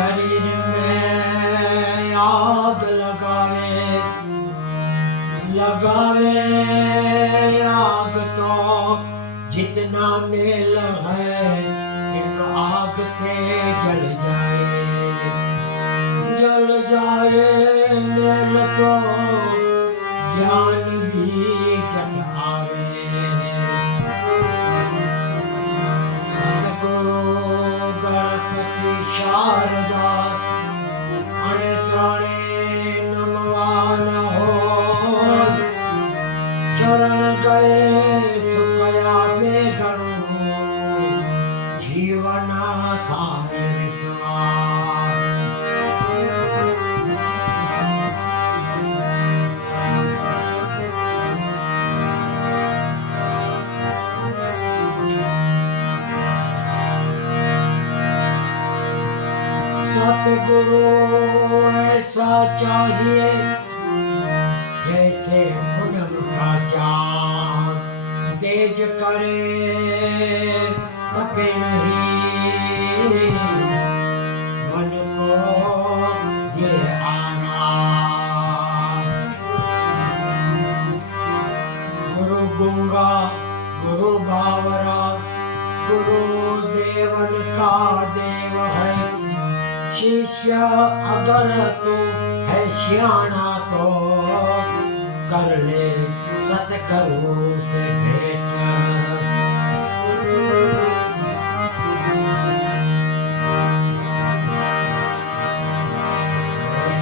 शरीर में आग लगावे आग तो जितना मेल है एक आग से जल जाए मेल तो ज्ञान भी जन आवे सतगुरु गणपति शारदा अने त्रणे नमवान हो शरण गए सुकया बेगणु जीवन थाय विश्वास सतगुरु ऐसा चाहिए जैसे पूनम का चांद तेज करे तपे नहीं मन को दे आराम गुरु गंगा गुरु बावरा गुरु देवन का देव है शिष्य अगर तू है सियाना तो कर ले सतगुरु से भेंट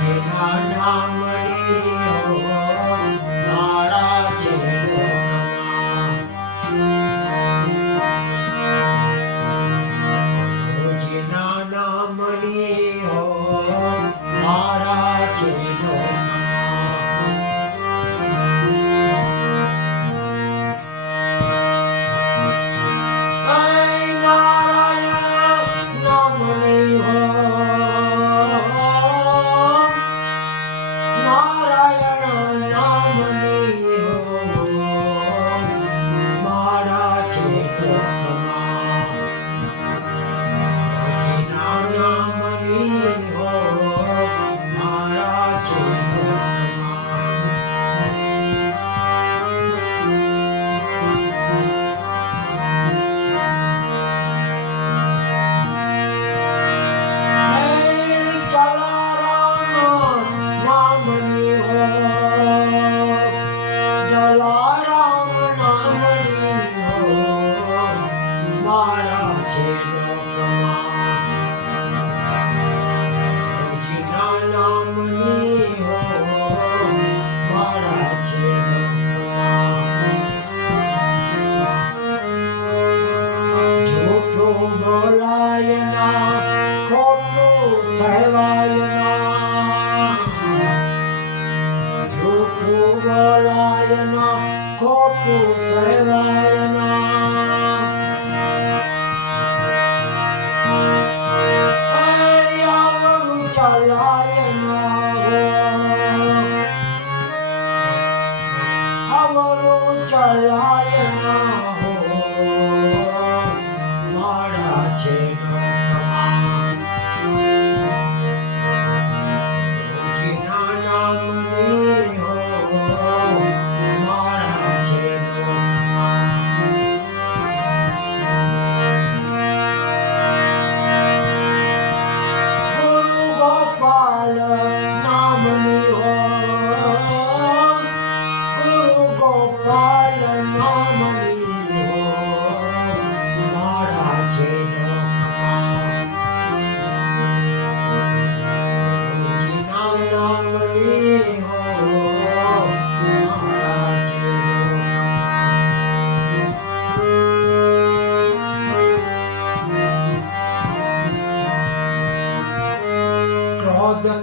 जिना नाम लियो मारा चेलो जिना नाम लियो मारा चेलो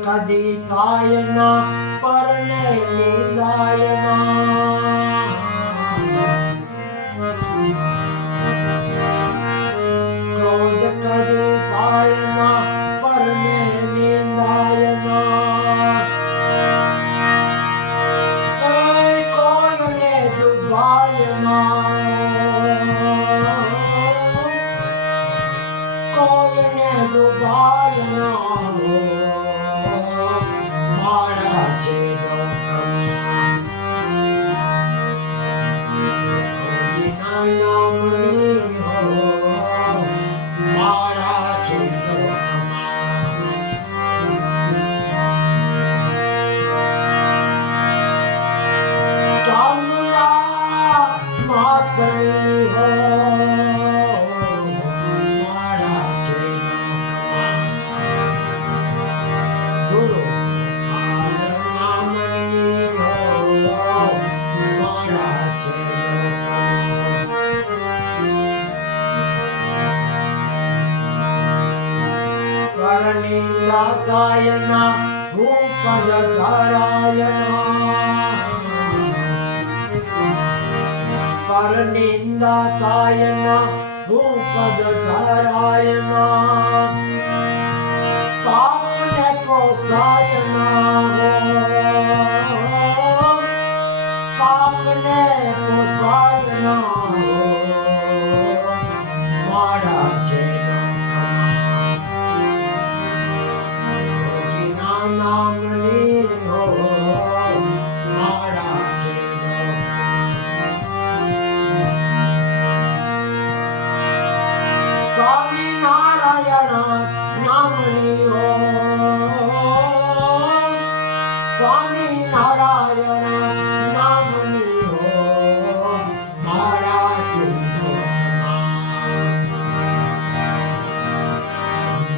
कदी थायना परने निदायना क्रोध कदी थायना परने निदायना कोई ने डुबायना કોઈને દુભાય ના હો મારા છે લોકમાં જેના નામની હો મારા છે લોકમાં ચામુંડા માતની હો મારા છે લોકમાં ગુરુ પાલ નામની હો મારા છે લોકમાં કરનિંદાતાયના હું પદ ધરાયના પરનિંદાતાયના હું પદ ધરાયના પાપને પોસાયના પાપને પોસાયના મારા છે લોકમાં જેના નામની હો મારા છે સ્વામિનારાયણ નામની હો સ્વામિનારાયણ નામની હો મારા છે લોકમાં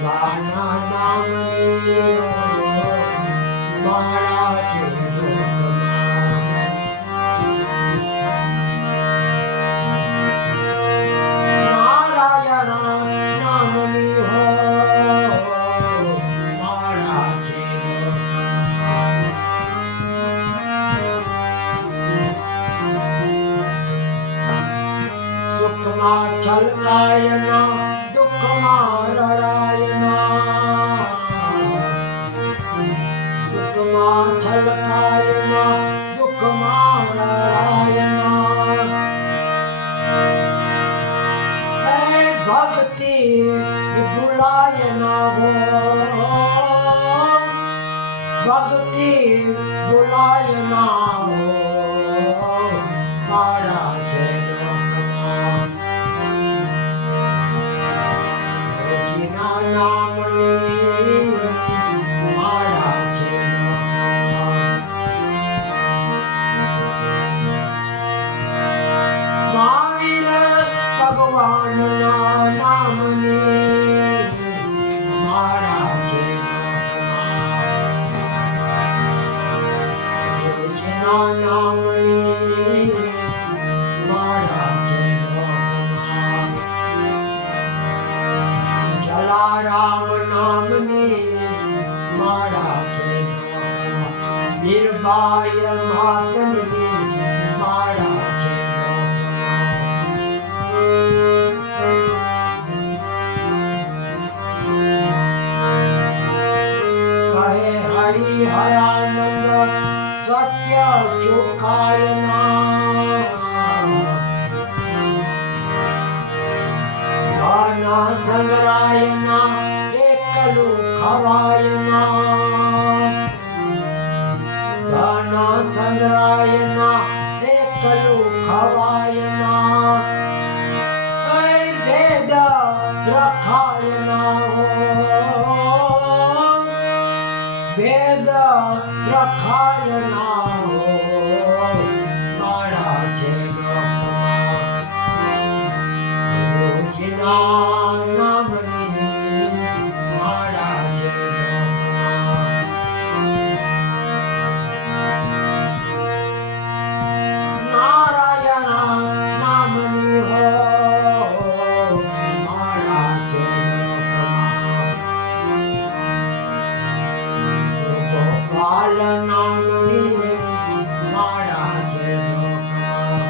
બાના નામની હો મારા છે લોકમાં નારાયણ નામની હો મારા છે લોકમાં સુખમાં છલકાયના દુઃખમાં રડાયના સુખમાં છલકાયના દુઃખમાં રડાયના હે ભક્તિ ભુલાયના હો ભક્તિ ભુલાયના હો મારા છે લોકમાં જેના નામની મારા છે લોકમાં મહાવીર ભગવાનના નામની મારા છે લોકમાં જેના નામની મારા છે લોકમાં જલારામ નામની મારા છે લોકમાં વીરબાઈ માતની મારા છે લોકમાં કહે હરિહરાનંદ સત્ય ચુકાયના ધન સંગ્રાયના એકલું ખવાયના ધન સંગ્રાયના એકલું ખવાયના ભેદ રખાયના ભેદ રખાયના મારા છે લોકમાં જેના નામની મારા છે લોકમાં નારાયણ નામની હો મારા છે લોકમાં ગોપાલ નામની મારા છે લોકમાં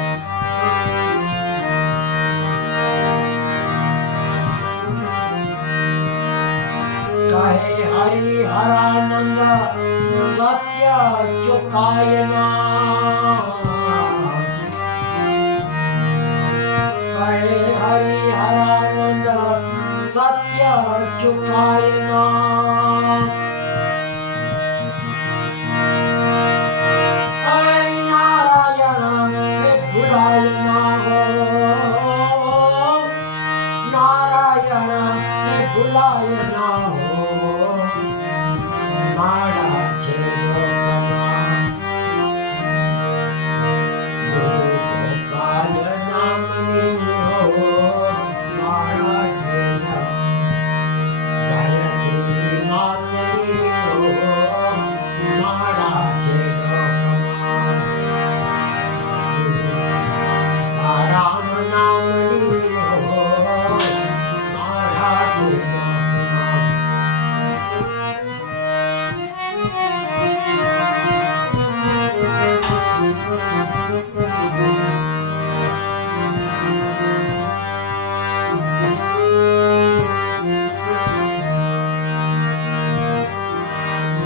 કહે હરિહરાનંદ સત્ય ચુકાયના કહે હરિહરાનંદ सत्य चुकाए ना नारायण के भुलाए ना हो नारायण के भुलाए ना हो मारा छे लोकमा गोपाल नामनी हो मारा छे गायत्री मातनी हो मारा छे लोकमा राम नामनी हो मारा छे लोकमा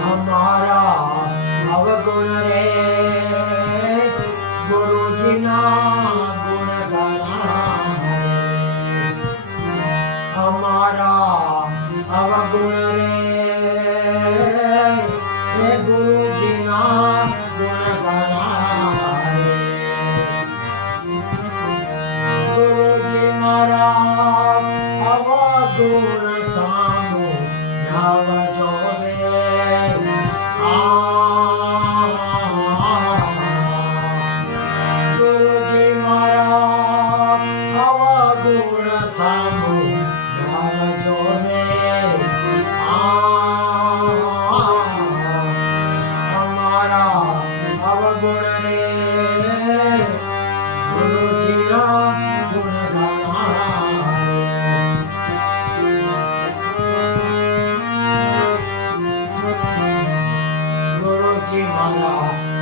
हमारा अवगुण रे गुरुजी ना गुण गाना रे हमारा अवगुण रे गुरुजी ना गुण गाना रे गुरुजी मारा अवगुण सामू नव जोरे गुरुजी मारा अवगुण सामू नव जोरे हमारा अवगुण रे गुरुजी ना गुण गाना गुरुजी मारा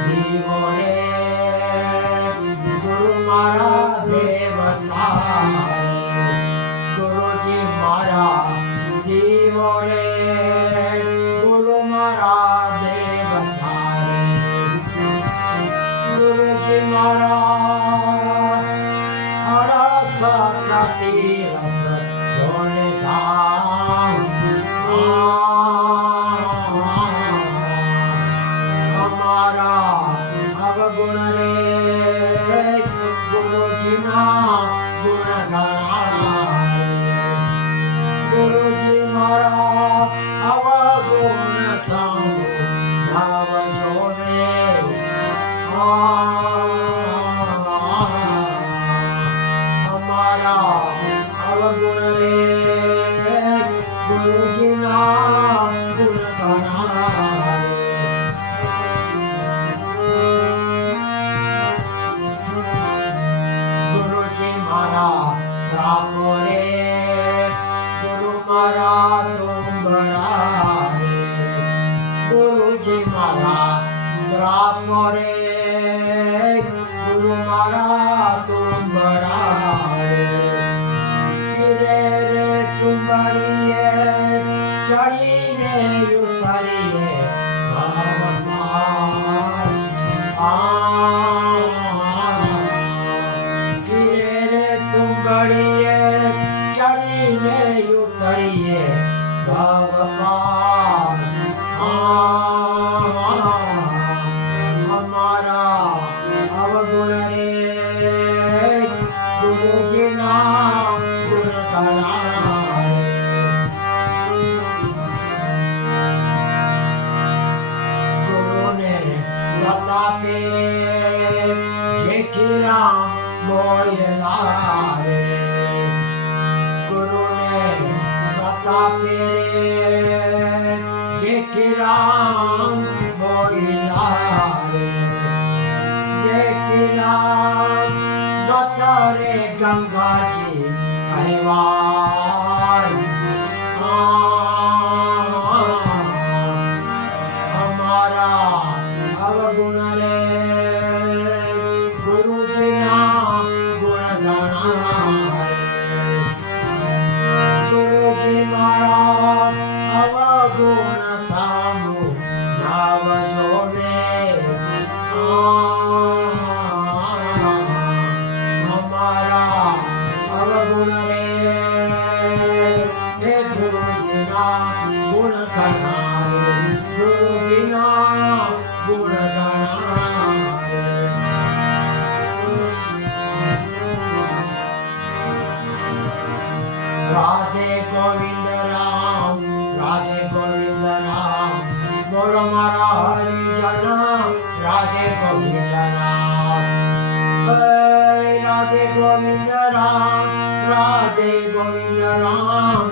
देवो रे गुरु मारा देवता रे गुरुजी मारा देवो रे गुरु मारा देवता रे गुरुजी मारा अरस तीरथ जोने धाम हमारा अवगुण रे गुरुजी ना गुण गाना रे गुरुजी मारा अवगुण सामू नव जोरे हमारा अवगुण रे गुरुजी ना गुण गाना रे गुरुजी मारा त्रापो रे गुरु मारा तुम्बड़ा रे गुरुजी मारा त्रापो रे गुरु मारा तुम्बड़ा रे रे तुम्बड़िए चढ़ीने उतरिए भाव पार रे तुम्बड़िए चढ़ीने उतरिए भाव पार हमारा अवगुण रे गुरुजी ना गुण गाना गुरु ने प्रतापे रे जेठी राम मोयला रे गुरु ने प्रतापे रे जेठी राम मोयला रे जेठी राम गतरे गंगा जी हरिवार हमारा अवगुण रे गुरुजी ना गुण गाना रे गुरुजी मारा अवगुण सामू नव जोरे हमारा अवगुण रे ગુરુજીના ગુણ ગણા રે ગુરુજીના ગુણ ગણા રે રાધે ગોવિંદ રામ રાધે ગોવિંદ રામ બોલો મારા હરિજન રાધે ગોવિંદ રામ રાધે ગોવિંદ રામ રાધે ગોવિંદ રામ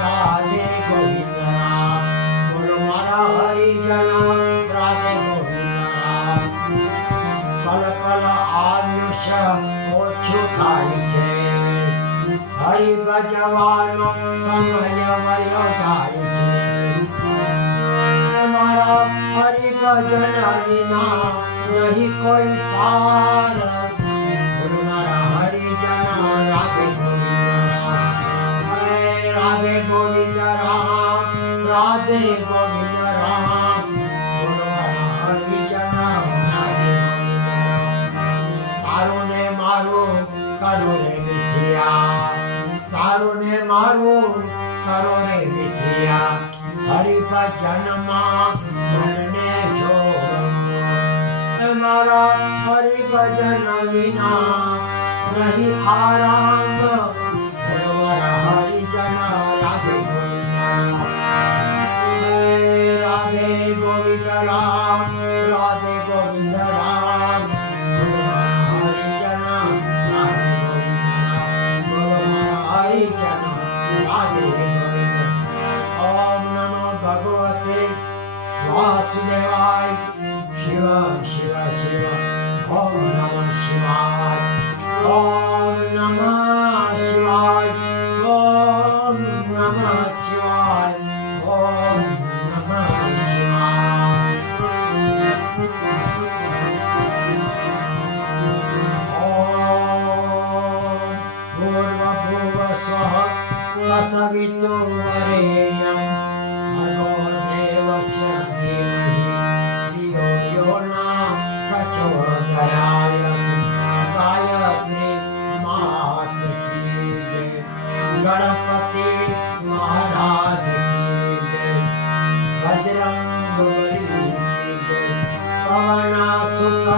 રાધે ગોવિંદ રામ બોલો મારા હરિજન રાધે ગોવિંદ રામ પલ પલ આયુષ્ય ઓછું થાય છે હરિ ભજવાનો સમય વયો જાય છે મારા હરિ ભજન વિના નહીં કોઈ પાર બોલો મારા હરિજન રાધે ગોવિંદ રામ રાધે ગોવિંદ રામ રાધે ગોવિંદ રામ બોલો મારા હરિજન રાધે ગોવિંદ રામ તારું ને મારું કરો રે મિથિયા તારું ને મારું કરો રે મિથિયા હરિભજનમાં મનને જોડો મારા હરિભજન વિના નહીં આરામ બોલો મારા હરિજન રાધે ગોવિંદ રામ રાધે ગોવિંદ રામ રાધે ગોવિંદ રામ બોલો મારા હરિજન રાધે ગોવિંદ રામ બોલો મારા હરિજન રાધે ગોવિંદ ઓમ નમો ભગવતે વાસુદેવાય શિવ શિવ શિવ ઓમ નમઃ શિવાય ઓમ નમઃ શિવાય ઓમ નમઃ શિવાય ઓમ નમઃ શિવાય ઓમ ભૂર્ભુવસ્વઃ તત્સવિતુર્વરેણ્યં ભર્ગો દેવસ્ય ધીમહિ ધિયો यो न प्रचोदयात् गायत्री मात की जय गणपति महाराज की जय बजरंग बली की जय पवन सुत